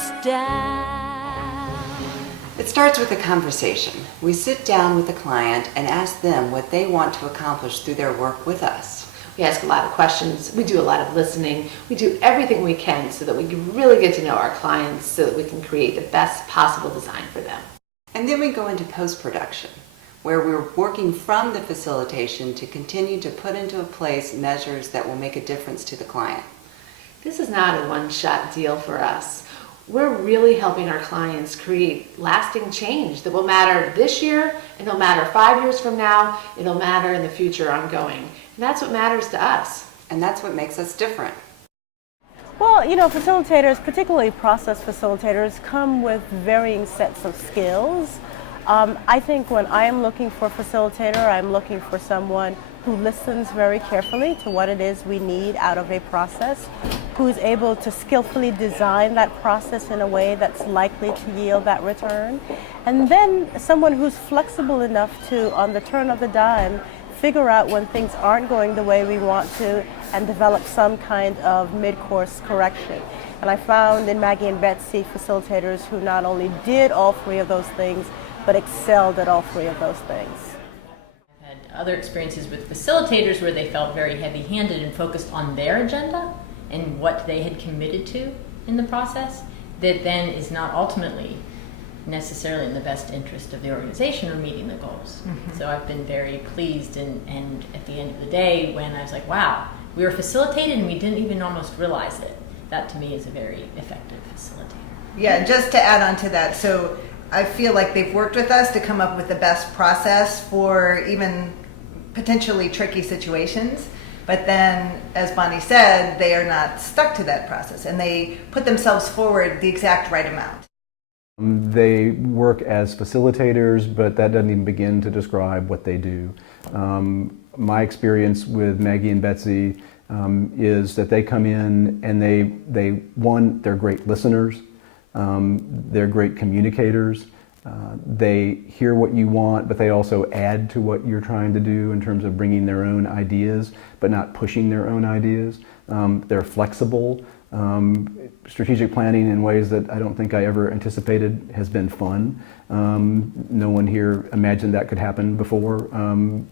us down. It starts with a conversation. We sit down with the client and ask them what they want to accomplish through their work with us. We ask a lot of questions. We do a lot of listening. We do everything we can so that we can really get to know our clients so that we can create the best possible design for them. And then we go into post-production, where we're working from the facilitation to continue to put into place measures that will make a difference to the client. This is not a one-shot deal for us. We're really helping our clients create lasting change that will matter this year, and it'll matter 5 years from now, it'll matter in the future ongoing. And that's what matters to us. And that's what makes us different. Well, you know, facilitators, particularly process facilitators, come with varying sets of skills. I think when I am looking for a facilitator, I'm looking for someone who listens very carefully to what it is we need out of a process, who is able to skillfully design that process in a way that's likely to yield that return, and then someone who's flexible enough to, on the turn of the dime, figure out when things aren't going the way we want to and develop some kind of mid-course correction. And I found in Maggie and Betsy facilitators who not only did all three of those things, but excelled at all three of those things. I've had other experiences with facilitators where they felt very heavy-handed and focused on their agenda and what they had committed to in the process, that then is not ultimately necessarily in the best interest of the organization or meeting the goals. Mm-hmm. So I've been very pleased, and at the end of the day, when I was like, wow, we were facilitated and we didn't even almost realize it. That to me is a very effective facilitator. Yeah, just to add on to that, so I feel like they've worked with us to come up with the best process for even potentially tricky situations. But then, as Bonnie said, they are not stuck to that process, and they put themselves forward the exact right amount. They work as facilitators, but that doesn't even begin to describe what they do. My experience with Maggie and Betsy is that they come in and they're great listeners, they're great communicators, they hear what you want, but they also add to what you're trying to do in terms of bringing their own ideas, but not pushing their own ideas. They're flexible. Strategic planning in ways that I don't think I ever anticipated has been fun. No one here imagined that could happen before.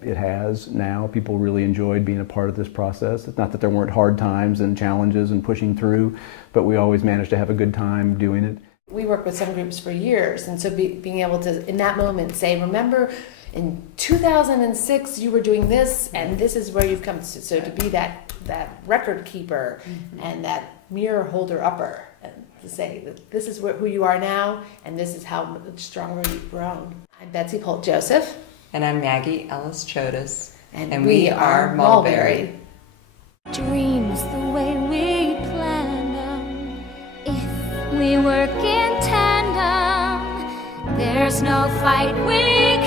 It has now. People really enjoyed being a part of this process. It's not that there weren't hard times and challenges and pushing through, but we always managed to have a good time doing it. We work with some groups for years, and so being able to, in that moment, say, remember, in 2006 you were doing this, and this is where you've come to. So to be that record keeper and that mirror holder upper, and to say that this is who you are now, and this is how much stronger you've grown. I'm Betsy Polk Joseph. And I'm Maggie Ellis Chotas. And we are Mulberry. Dreams the way we planned them. If we work in tandem, there's no fight we